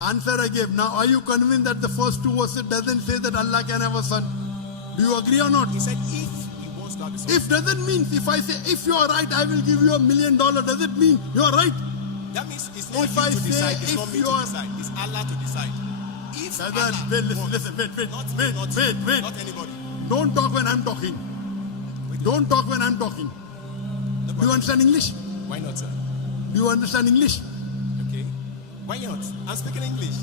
Answer I gave. Now, are you convinced that the first two verses doesn't say that Allah can have a son? Do you agree or not? He said if he wants to have a son. If doesn't mean, if I say, if you are right, I will give you $1 million, does it mean you are right? That means it's not If you I to say decide, it's if not me you to are- decide. It's Allah to decide. If Brother, Allah wait, listen, wants, listen, wait, not me, wait, not wait, you, wait. not anybody. Don't talk when I'm talking. Don't talk when I'm talking. No Do you problem. understand English? Why not, sir? Do you understand English? Okay. Why not? I'm speaking English.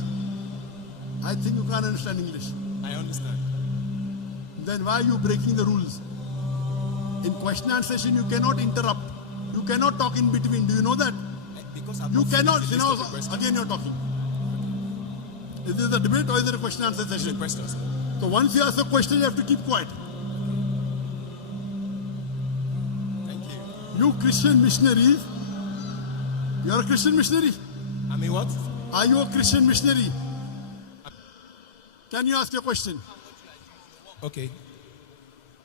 I think you can't understand English. I understand. Then why are you breaking the rules? In question and session, you cannot interrupt. You cannot talk in between. Do you know that? Because I've You not cannot. finished the You know, list of the questions. again you're talking. Is this a debate or is it a question and answer It's a session? question, sir. So once you ask a question, you have to keep quiet. Thank you. You Christian missionaries, you're a Christian missionary. I mean what? Are you a Christian missionary? Can you ask your question? Okay.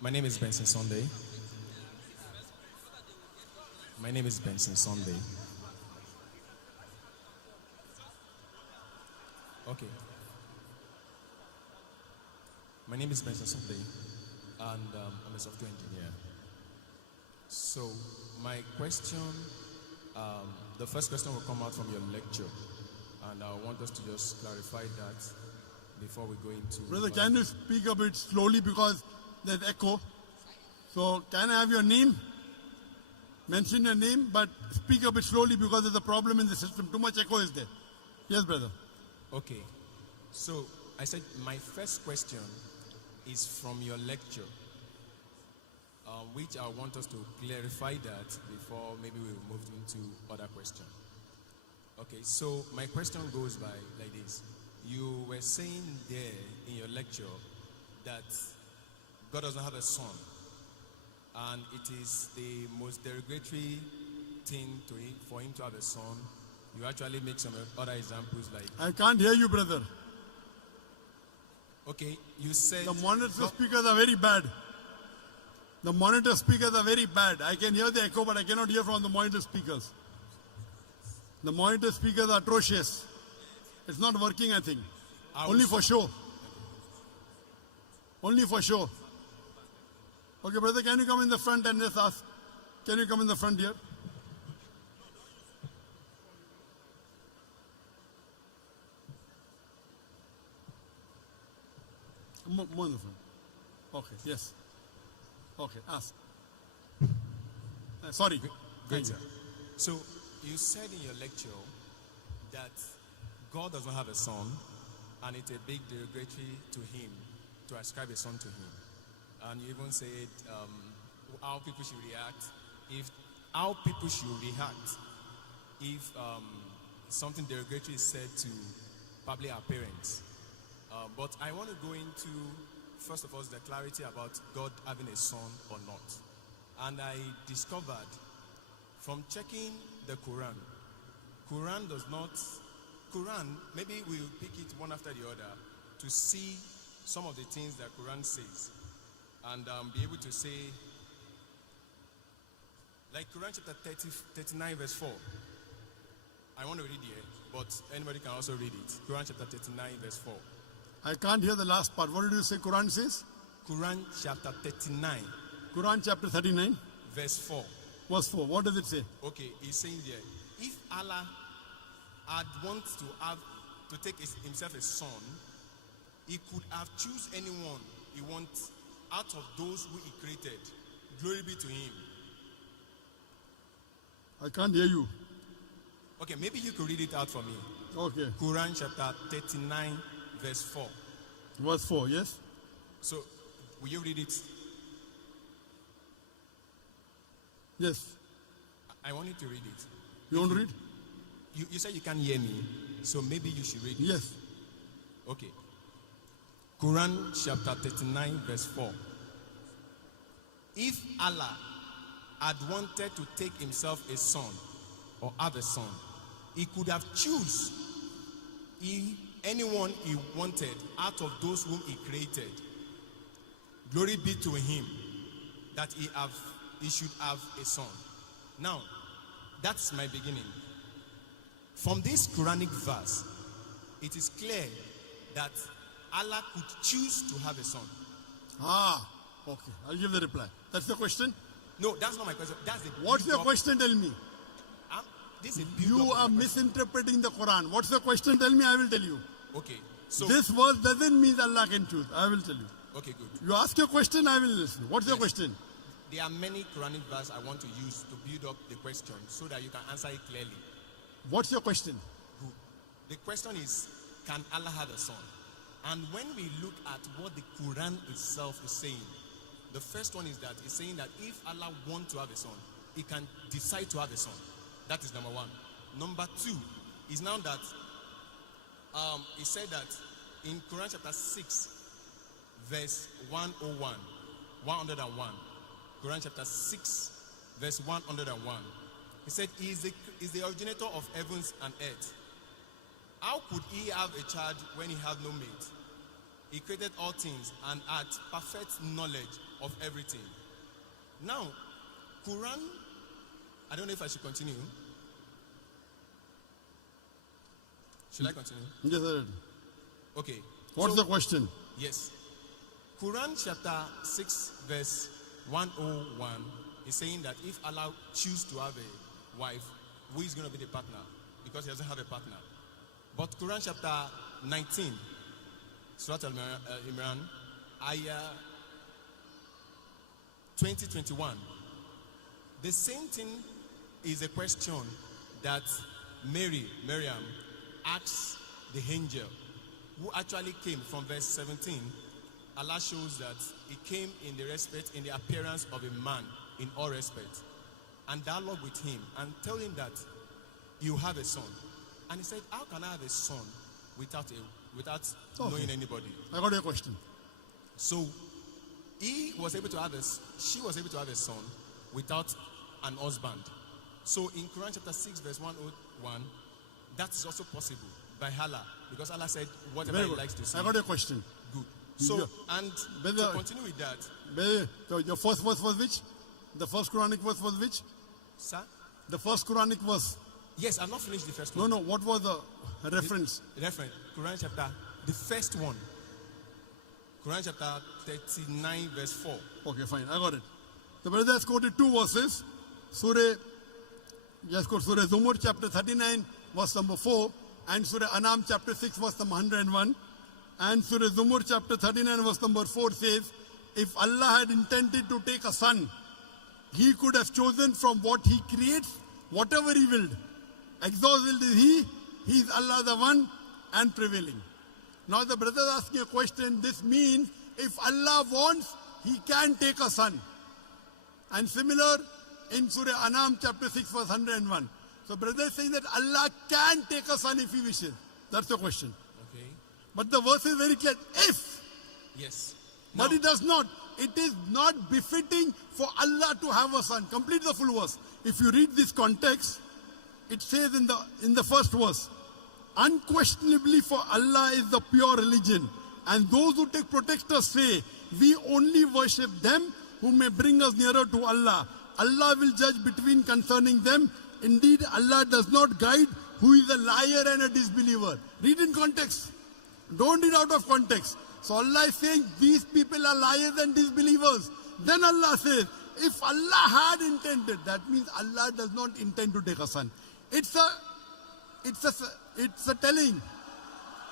My name is Benson Sunday. My name is Benson Sunday. Okay. My name is Benson Sunday, and I'm a software engineer. So, my question, the first question will come out from your lecture, and I want us to just clarify that before we go into. Brother, can you speak a bit slowly because there's echo? So can I have your name? Mention your name, but speak a bit slowly because there's a problem in the system. Too much echo is there. Yes, brother. Okay. So, I said my first question is from your lecture, which I want us to clarify that before maybe we move into other questions. Okay, so my question goes by like this. You were saying there in your lecture that God doesn't have a son, and it is the most derogatory thing to him, for him to have a son. You actually make some other examples like... I can't hear you, brother. Okay, you said... The monitor speakers are very bad. The monitor speakers are very bad. I can hear the echo, but I cannot hear from the monitor speakers. The monitor speakers are atrocious. It's not working, I think. Only for show. Only for show. Okay, brother, can you come in the front and just ask? Can you come in the front here? More in the front. Okay, yes. Okay, ask. Sorry. Great, sir. So, you said in your lecture that God does not have a son, and it's a big derogatory to him to ascribe a son to him. And you even said how people should react if something derogatory is said to probably our parents. But I want to go into, first of all, the clarity about God having a son or not. And I discovered from checking the Quran, maybe we'll pick it one after the other to see some of the things that Quran says and be able to say, like Quran chapter 39 verse 4. I want to read here, but anybody can also read it. Quran chapter 39 verse 4. I can't hear the last part. What did you say Quran says? Quran chapter 39. Quran chapter 39. Verse 4. Verse 4. What does it say? Okay, he's saying there, if Allah had wanted to take himself a son, he could have choose anyone he wants out of those who he created. Glory be to him. I can't hear you. Okay, maybe you could read it out for me. Okay. Quran chapter 39 verse 4. Verse 4, yes? So, will you read it? Yes. I want you to read it. You want to read? You said you can't hear me, so maybe you should read it. Yes. Okay. Quran chapter 39 verse 4. If Allah had wanted to take himself a son or have a son, he could have choose anyone he wanted out of those whom he created. Glory be to him that he should have a son. Now, that's my beginning. From this Quranic verse, it is clear that Allah could choose to have a son. Okay. I'll give the reply. That's the question? No, that's not my question. That's the What's your build-up. question? Tell me. This is a You build-up are of my question. misinterpreting the Quran. What's the question? Tell me, I will tell you. Okay, so This verse doesn't mean Allah can choose. I will tell you. okay, good. You ask your question, I will listen. What's your question? There are many Quranic verses I want to use to build up the question so that you can answer it clearly. What's your question? Good. The question is, can Allah have a son? And when we look at what the Quran itself is saying, the first one is that it's saying that if Allah wants to have a son, he can decide to have a son. That is number one. Number two is now that he said that in Quran chapter 6, verse 101, 101, Quran chapter 6, verse 101, he said, he is the originator of heavens and earth. How could he have a child when he had no mate? He created all things and had perfect knowledge of everything. Now, Quran, I don't know if I should continue. Should I continue? Yes, sir. Okay. What's So- the question? Yes. Quran chapter 6 verse 101 is saying that if Allah choose to have a wife, who is going to be the partner? Because he doesn't have a partner. But Quran chapter 19, Surah Al-Imran, ayah 20-21. The same thing is a question that Maryam, asks the angel, who actually came from verse 17. Allah shows that he came in the appearance of a man in all respect, and dialogue with him and tell him that you have a son. And he said, how can I have a son without Okay. knowing anybody? I got your question. So she was able to have a son without an husband. So in Quran chapter 6 verse 101, that is also possible by Allah, because Allah said whatever Very he good. likes to say. I got your question. Good. So Yeah. and Brother- to continue with that, So your first verse was which? The first Quranic verse was which? sir. The first Quranic verse. Yes, I've not finished the first No, one. no. What was the reference? Reference, Quran chapter, the first one. Quran chapter 39 verse 4. Okay, fine. I got it. The brother has quoted two verses. Surah Zumur chapter 39 verse number 4 and Surah Anam chapter 6 verse number 101. And Surah Zumur chapter 39 verse number 4 says, if Allah had intended to take a son, he could have chosen from what he creates whatever he willed. Exalted is he is Allah the one and prevailing. Now the brother is asking a question. This means if Allah wants, he can take a son. And similar in Surah Anam chapter 6 verse 101. So brother is saying that Allah can take a son if he wishes. That's the question. Okay. But the verse is very clear. If. Yes. But Now- it does not. It is not befitting for Allah to have a son. Complete the full verse. If you read this context, it says in the first verse, unquestionably for Allah is the pure religion, and those who take protectors say, we only worship them who may bring us nearer to Allah. Allah will judge between concerning them. Indeed, Allah does not guide who is a liar and a disbeliever. Read in context. Don't read out of context. So Allah is saying these people are liars and disbelievers. Then Allah says, if Allah had intended, that means Allah does not intend to take a son. It's a telling.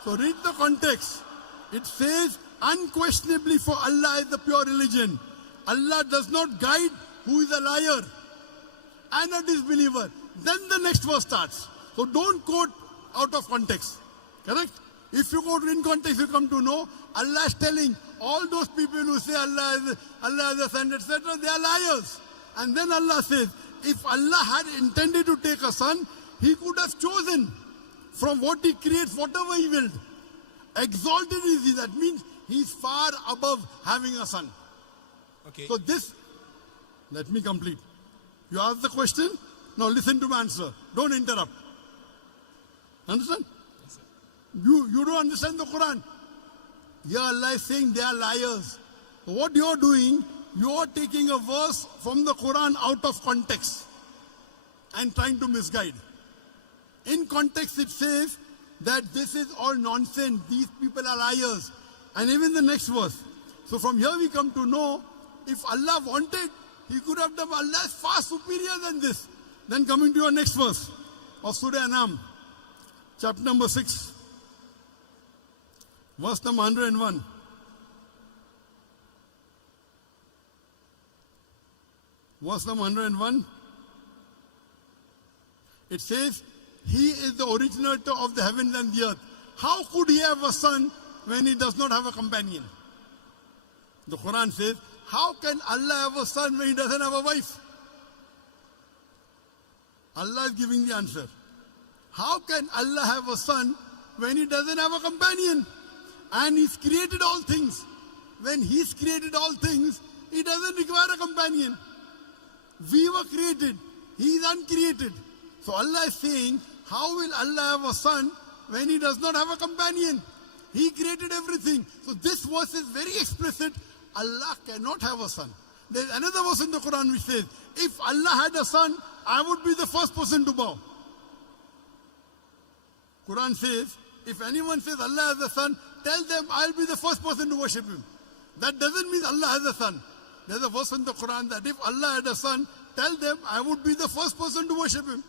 So read the context. It says, unquestionably for Allah is the pure religion. Allah does not guide who is a liar and a disbeliever. Then the next verse starts. So don't quote out of context. Correct? If you quote in context, you come to know Allah is telling all those people who say Allah is a son, etc., they are liars. And then Allah says, if Allah had intended to take a son, he could have chosen from what he creates, whatever he willed. Exalted is he. That means he's far above having a son. Okay. So this, let me complete. You ask the question, now listen to my answer. Don't interrupt. Understand? Yes, sir. You don't understand the Quran. Here Allah is saying they are liars. So what you are doing, you are taking a verse from the Quran out of context and trying to misguide. In context it says, that this is all nonsense. These people are liars. And even the next verse. So from here we come to know, if Allah wanted, He could have done. Allah is far superior than this. Then coming to your next verse of Surah Anam, chapter number 6, verse number 101. Verse number 101. It says, He is the originator of the heavens and the earth. How could He have a son when He does not have a companion? The Quran says, how can Allah have a son when He doesn't have a wife? Allah is giving the answer. How can Allah have a son when He doesn't have a companion? And He's created all things. When He's created all things, He doesn't require a companion. We were created. He is uncreated. So Allah is saying, how will Allah have a son when He does not have a companion? He created everything. So this verse is very explicit. Allah cannot have a son. There's another verse in the Quran which says, if Allah had a son, I would be the first person to bow. Quran says, if anyone says Allah has a son, tell them I'll be the first person to worship Him. That doesn't mean Allah has a son. There's a verse in the Quran that if Allah had a son, tell them I would be the first person to worship Him.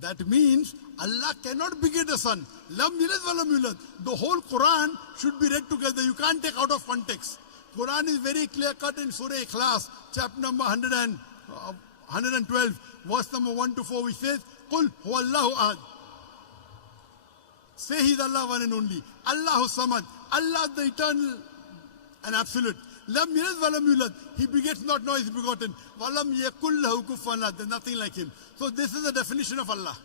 That means Allah cannot beget a son. Lam yalid wa lam yulad. The whole Quran should be read together. You can't take out of context. Quran is very clear cut in Surah Ikhlas, chapter number 112, verse number 1 to 4, which says, Qul huwallahu ahad. Say He's Allah one and only. Allahu samad. Allah the eternal and absolute. Lam yalid wa lam yulad. He begets not, nor is begotten. Wa lam yakul lahu kufuwan ahad. There's nothing like Him. So this is the definition of Allah.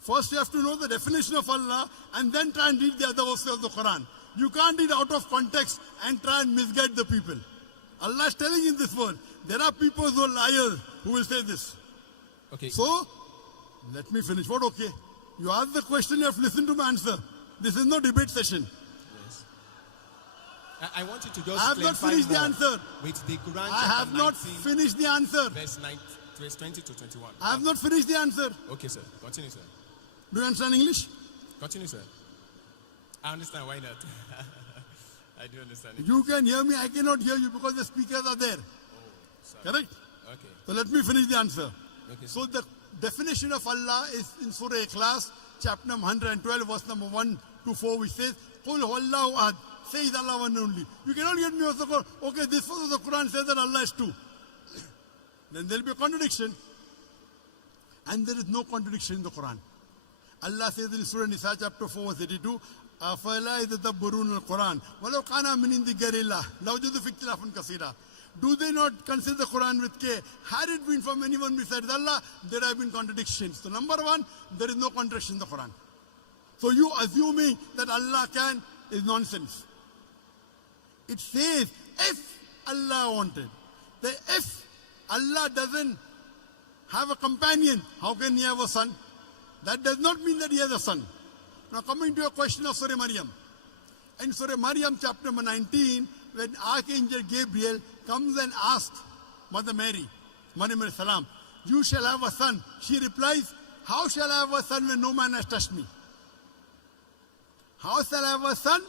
First you have to know the definition of Allah and then try and read the other verses of the Quran. You can't read out of context and try and misguide the people. Allah is telling in this word, there are people who are liars who will say this. Okay. So, let me finish. What okay? You ask the question, you have to listen to my answer. This is no debate session. Yes. I want you to just I have not finished the answer. With the Quran I have not 19, finished the answer. verse 20 to 21. I have not finished the answer. Okay, sir. Continue, sir. Do you understand English? Continue, sir. I understand. Why not? I do understand it. You can hear me, I cannot hear you because the speakers are there. Oh, sorry. Correct? Okay. So let me finish the answer. Okay. So the definition of Allah is in Surah Ikhlas, chapter number 112, verse number 1 to 4, which says, Qul huwallahu ahad. Say He's Allah one only. You cannot get me also go, okay, this verse of the Quran says that Allah is two. Then there will be a contradiction. And there is no contradiction in the Quran. Allah says in Surah Nisa, chapter 4, verse 82, أَفَلَا يَتَدَبَّرُونَ الْقُرْآنَ وَلَوْ كَانَ مِنْ عِنْدِ غَيْرِ اللَّهِ لَوَجَدُوا فِيهِ اخْتِلَافًا كَثِيرًا. Do they not consider the Quran with care? Had it been from anyone besides Allah, there have been contradictions. So number one, there is no contradiction in the Quran. So you assuming that Allah can is nonsense. It says, if Allah wanted. The if Allah doesn't have a companion, how can He have a son? That does not mean that He has a son. Now coming to your question of Surah Maryam. In Surah Maryam chapter number 19, when Archangel Gabriel comes and asks Mother Mary, Maryam alayhi salam, you shall have a son. She replies, how shall I have a son when no man has touched me? How shall I have a son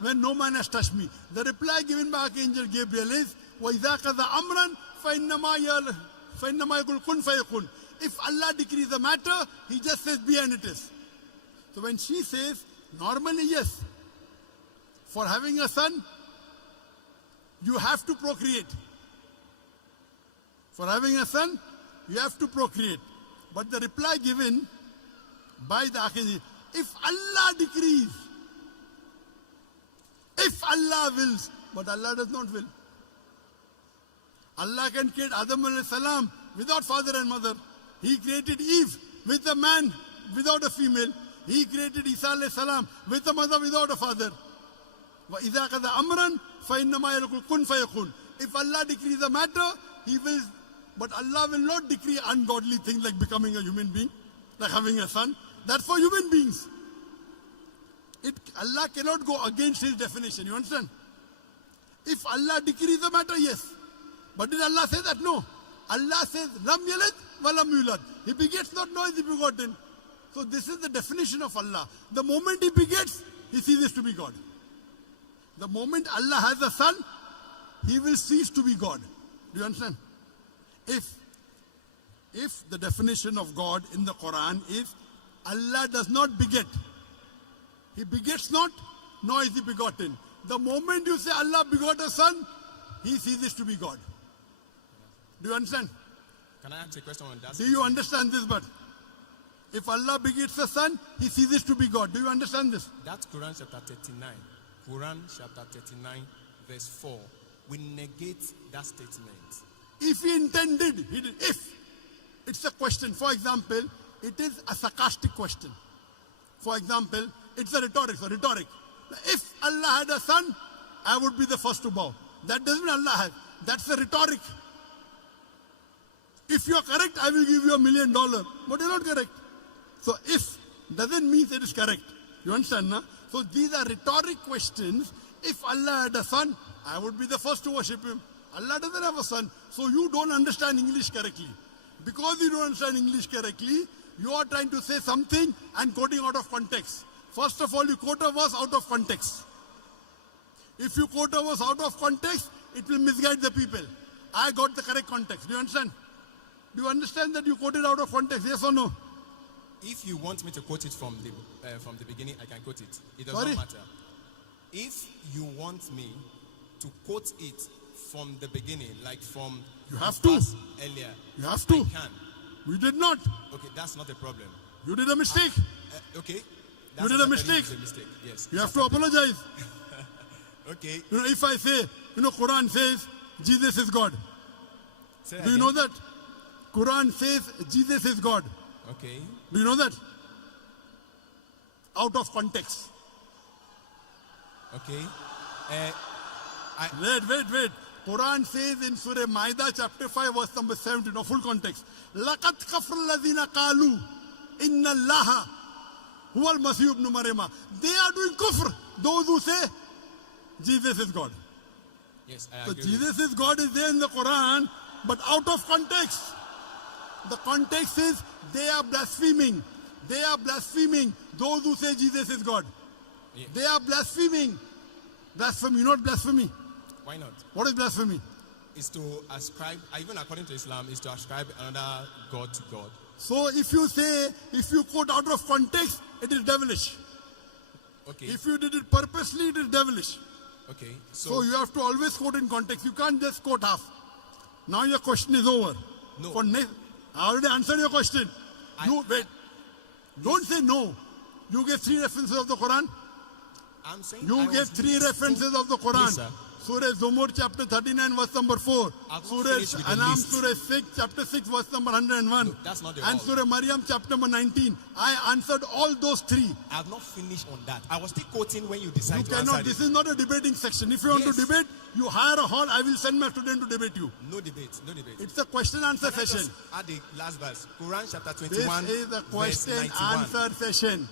when no man has touched me? The reply given by Archangel Gabriel is, وَإِذَا قَضَى أَمْرًا فَإِنَّمَا يَقُولُ كُنْ فَيَكُونُ. If Allah decrees the matter, He just says be and it is. So when she says, normally yes, for having a son, you have to procreate. For having a son, you have to procreate. But the reply given by the Archangel, if Allah decrees, if Allah wills, but Allah does not will. Allah can create Adam alayhi salam without father and mother. He created Eve with a man without a female. He created Isa alayhi salam with a mother without a father. وَإِذَا قَضَى أَمْرًا فَإِنَّمَا يَقُولُ كُنْ فَيَكُونُ. If Allah decrees a matter, He will, but Allah will not decree ungodly things like becoming a human being, like having a son. That's for human beings. Allah cannot go against His definition. You understand? If Allah decrees a matter, yes. But did Allah say that? No. Allah says, Lam yalid wa lam yulad. He begets not, nor is He begotten. So this is the definition of Allah. The moment He begets, He ceases to be God. The moment Allah has a son, He will cease to be God. Do you understand? If the definition of God in the Quran is Allah does not beget, He begets not, nor is He begotten. The moment you say Allah begot a son, He ceases to be God. Do you understand? Can I ask a question on that? Do you understand this? But if Allah begets a son, He ceases to be God. Do you understand this? That's Quran chapter 39. Quran chapter 39, verse 4. We negate that statement. If He intended, He did. If it's a question, for example, it is a sarcastic question. For example, it's a rhetoric. So rhetoric. If Allah had a son, I would be the first to bow. That doesn't mean Allah has. That's a rhetoric. If you are correct, I will give you $1 million. But you're not correct. So if doesn't mean it is correct. You understand, na? So these are rhetoric questions. If Allah had a son, I would be the first to worship Him. Allah doesn't have a son. So you don't understand English correctly. Because you don't understand English correctly, you are trying to say something and quoting out of context. First of all, you quote a verse out of context. If you quote a verse out of context, it will misguide the people. I got the correct context. Do you understand? Do you understand that you quoted out of context? Yes or no? If you want me to quote it from the beginning, I can quote it. It does Sorry? not matter. If you want me to quote it from the beginning, like from You have to. earlier, You have to. I can. We did not. Okay, that's not a problem. You did a mistake. Okay. You did a mistake. It's a mistake. Yes. You have to apologize. Okay. You know, if I say, Quran says Jesus is God. Say Do you again. know that? Quran says Jesus is God. Okay. Do you know that? Out of context. Okay. Wait. Quran says in Surah Maida chapter 5 verse number 17, no full context. لَقَدْ كَفْرَ الَّذِينَ قَالُوا إِنَّ اللَّهَ هُوَ الْمَسِيحُ ابْنُ مَرْيَمَ. They are doing kufr. Those who say Jesus is God. Yes, I So agree. Jesus is God is there in the Quran, but out of context. The context is they are blaspheming. They are blaspheming those who say Jesus is God. Yeah. They are blaspheming. Blasphemy, not blasphemy. Why not? What is blasphemy? Is to ascribe, even according to Islam, is to ascribe another God to God. So if you quote out of context, it is devilish. Okay. If you did it purposely, it is devilish. Okay. So you have to always quote in context. You can't just quote half. Now your question is over. No. I already answered your question. You wait. Don't say no. You gave 3 references of the Quran. I'm saying You I gave was 3 listening. references of the Quran. Yes, sir. Surah Zumur chapter 39 verse number 4. I've not Surah finished with the Anam list. Surah 6 chapter 6 verse number 101. No, that's not the And all. Surah Maryam chapter number 19. I answered all those 3. I have not finished on that. I was still quoting when you decide You to cannot. answer This it. is not a debating section. If you want Yes. to debate, you hire a hall. I will send my student to debate you. No debate. No debate. It's a question answer Can I session. just add the last verse? Quran chapter This 21, is a verse question 91. answer session.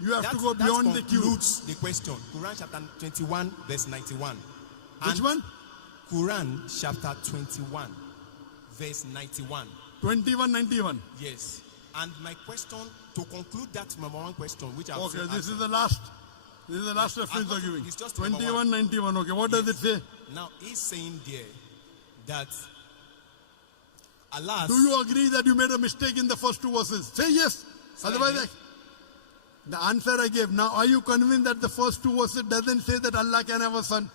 You have That, to go beyond that the queue. concludes the question. Quran chapter 21, verse 91. Which And one? Quran chapter 21, verse 91. 2191. Yes. And my question, to conclude that number one question, which I've Okay, said, this is the last. This is the last reference you're giving. It's just number 2191. Okay, what does it say? now he's saying there that Allah. Do you agree that you made a mistake in the first 2 verses? Say yes. Say Otherwise, again. the answer I gave. Now, are you convinced that the first 2 verses doesn't say that Allah can have a son?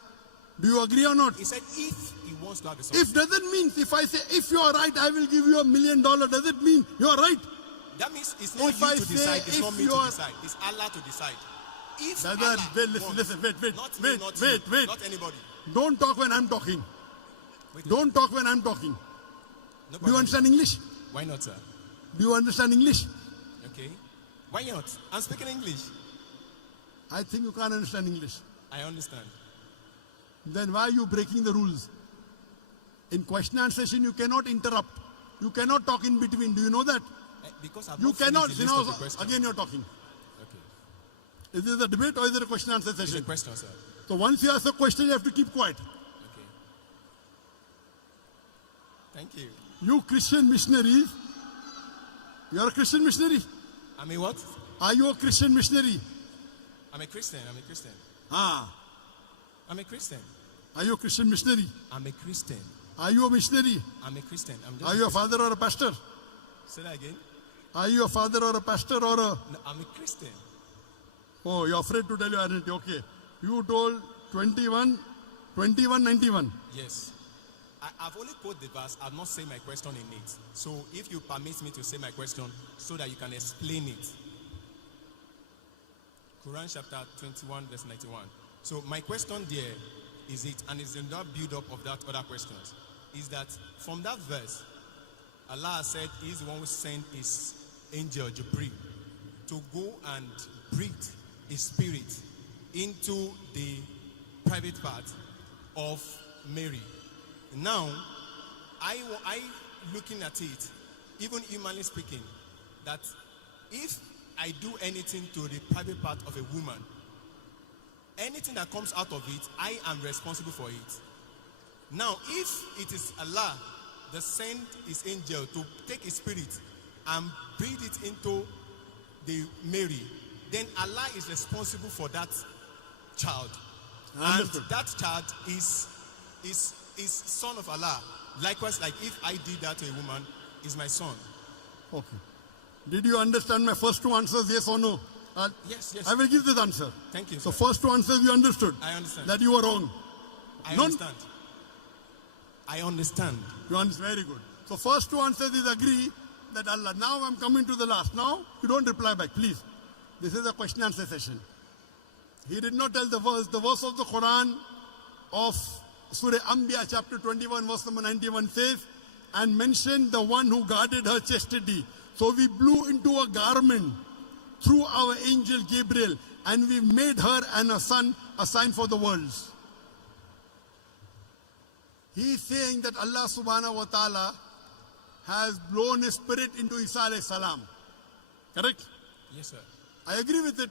Do you agree or not? He said if he wants to have a son. If doesn't mean, if I say, if you are right, I will give you $1 million, does it mean you are right? That means it's not If you I to say decide, it's if not me you to are- decide. It's Allah to decide. If Brother, Allah wait, wants, listen, wait, not me, not you, wait. not anybody. Don't talk when I'm talking. Wait, Don't talk when I'm talking. no Do you problem. understand English? Why not, sir? Do you understand English? Okay. Why not? I'm speaking English. I think you can't understand English. I understand. Then why are you breaking the rules? In question and answer session, you cannot interrupt. You cannot talk in between. Do you know that? Because I've You not finished cannot. the You list know, of the question. again you're talking. Okay. Is this a debate or is it a question and answer It's a session? question, sir. So once you ask a question, you have to keep quiet. Okay. Thank you. You Christian missionaries, you're a Christian missionary. I'm a what? Are you a Christian missionary? I'm a Christian. Ah. I'm a Christian. Are you a Christian missionary? I'm a Christian. Are you a missionary? I'm a Christian. I'm just Are you a father or a pastor? Say that again. Are you a father or a pastor or a... No, I'm a Christian. Oh, you're afraid to tell your identity. Okay. You told 21, 91. Yes. I've only quoted the verse. I've not said my question in it. So if you permit me to say my question so that you can explain it. Quran chapter 21 verse 91. So my question there is it, and it's in that build-up of that other questions, is that from that verse, Allah said He is the one who sent His angel Jibril to go and breathe His spirit into the private part of Mary. Now, I looking at it, even humanly speaking, that if I do anything to the private part of a woman, anything that comes out of it, I am responsible for it. Now, if it is Allah that sent His angel to take His spirit and breathe it into the Mary, then Allah is responsible for that child. Understood. And that child is son of Allah. Likewise, like if I did that to a woman, is my son. Okay. Did you understand my first two answers, yes or no? Yes. I will give this answer. Thank you, So sir. first two answers you understood. I understand. That you were wrong. I understand. I understand. You understand? Very good. So first two answers is agree that Allah. Now I'm coming to the last. Now you don't reply back, please. This is a question answer session. He did not tell the verse. The verse of the Quran of Surah Anbiya chapter 21 verse number 91 says, and mentioned the one who guarded her chastity. So we blew into a garment through our angel Gabriel, and we made her and her son a sign for the worlds. He is saying that Allah subhanahu wa ta'ala has blown His spirit into Isa alayhi salam. Correct? Yes, sir. I agree with it.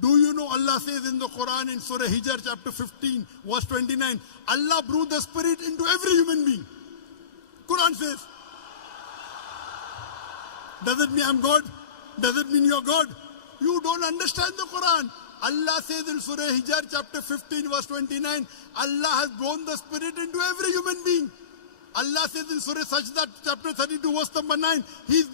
Do you know Allah says in the Quran in Surah Hijr chapter 15 verse 29, Allah blew the spirit into every human being. Quran says. Does it mean I'm God? Does it mean you're God? You don't understand the Quran. Allah says in Surah Hijr chapter 15 verse 29, Allah has blown the spirit into every human being. Allah says in Surah Sajda chapter 32 verse number 9, here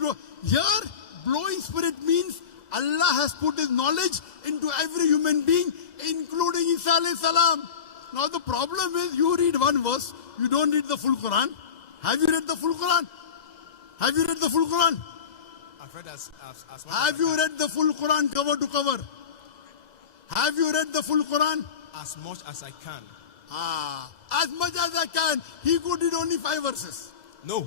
blowing spirit means Allah has put His knowledge into every human being, including Isa alayhi salam. Now the problem is you read one verse, you don't read the full Quran. Have you read the full Quran? Have you read the full Quran? I've read as Have you read the full Quran cover to cover? Have you read the full Quran? as much as I can. As much as I can. He could read only 5 verses. No.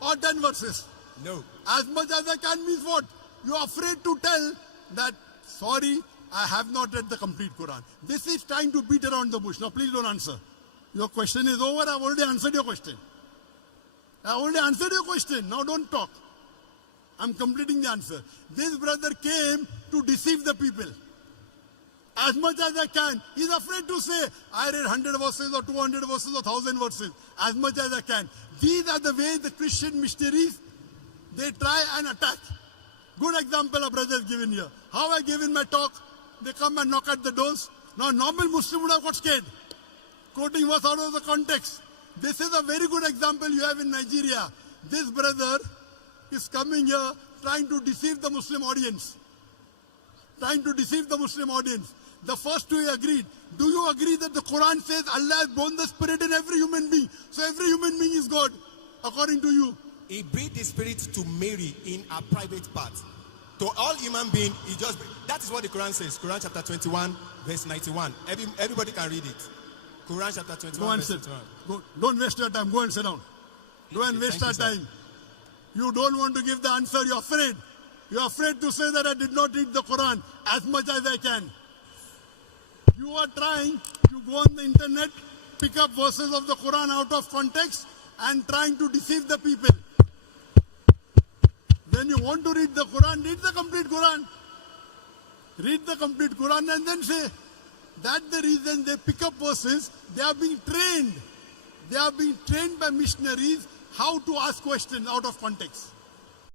Or 10 verses. No. As much as I can means what? You are afraid to tell that, sorry, I have not read the complete Quran. This is trying to beat around the bush. Now please don't answer. Your question is over. I've already answered your question. I already answered your question. Now don't talk. I'm completing the answer. This brother came to deceive the people. As much as I can. He's afraid to say, I read 100 verses or 200 verses or 1000 verses. As much as I can. These are the ways the Christian missionaries, they try and attack. Good example a brother has given here. How I gave in my talk, they come and knock at the doors. Now normal Muslim would have got scared. Quoting verse out of the context. This is a very good example you have in Nigeria. This brother is coming here trying to deceive the Muslim audience. Trying to deceive the Muslim audience. The first two he agreed. Do you agree that the Quran says Allah has blown the spirit in every human being? So every human being is God, according to you. He breathed the spirit to Mary in her private part. To all human beings, that is what the Quran says. Quran chapter 21, verse 91. Everybody can read it. Quran chapter 21, verse 91. Don't waste your time. Go and sit down. Go and waste our time. You don't want to give the answer. You're afraid. You're afraid to say that I did not read the Quran as much as I can. You are trying to go on the internet, pick up verses of the Quran out of context and trying to deceive the people. When you want to read the Quran, read the complete Quran. Read the complete Quran and then say, that's the reason they pick up verses. They are being trained. They are being trained by missionaries how to ask questions out of context.